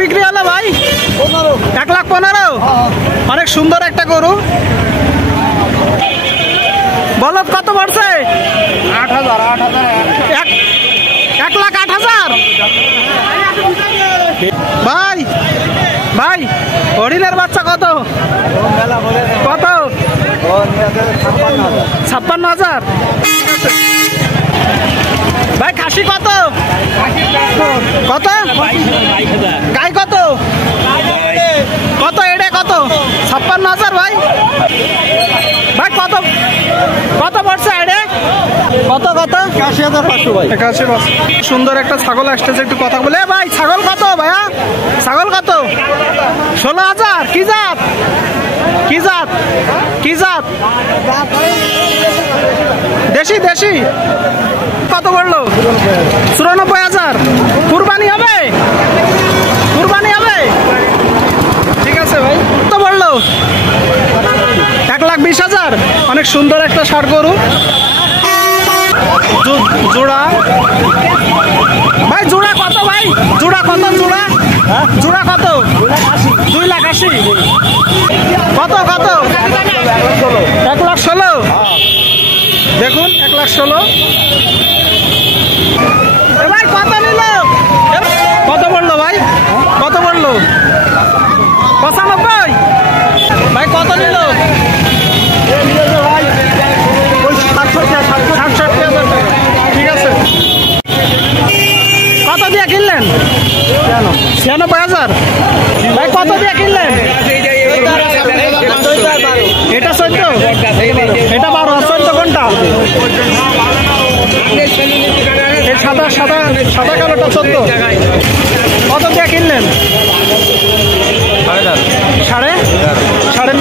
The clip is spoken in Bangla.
বিক্রি হলো ভাই? 1,15,000। অনেক সুন্দর একটা গরু। বলদ কত পড়ছে? 1,08,000। ভাই ভাই হরিণের বাচ্চা কত? কত? 56,000। ভাই খাসি কত? কত? গাই কত? কত এড়ে কত? 56,000 ভাই। ভাই কত কত পড়ছে এড়ে? কত কত? 81,500 ভাই। 81,500। সুন্দর একটা ছাগল আসতেছে, একটু কথা বলে। ভাই ছাগল কত ভাইয়া? ছাগল কত? 16,000। কি জাত? কি জাত? কি জাত? দেশি দেশি। কত পড়লো? 94,000। কুরবানি হবে? কুরবানি হবে? ঠিক আছে ভাই। কত পড়লো? 1,20,000। অনেক সুন্দর একটা ষাঁড় গরু। জোড়া ভাই, জোড়া কত ভাই? জোড়া কত? জোড়া জোড়া কত? 2,80,000। কত কত? 1,16,000। দেখুন 1,16,000। ভাই কত নিল? কত পড়লো ভাই? কত পড়লো? 95। ভাই কত নিল? 67,000 টাকা। ঠিক আছে। কত দিয়ে কিনলেন? 96,000। ভাই কত দিয়ে কিনলেন? এটা 14, এটা 12, 14 কোনটা? সাদা সাদা সাদা কালোটা 14। কত দিয়ে কিনলেন? 9.5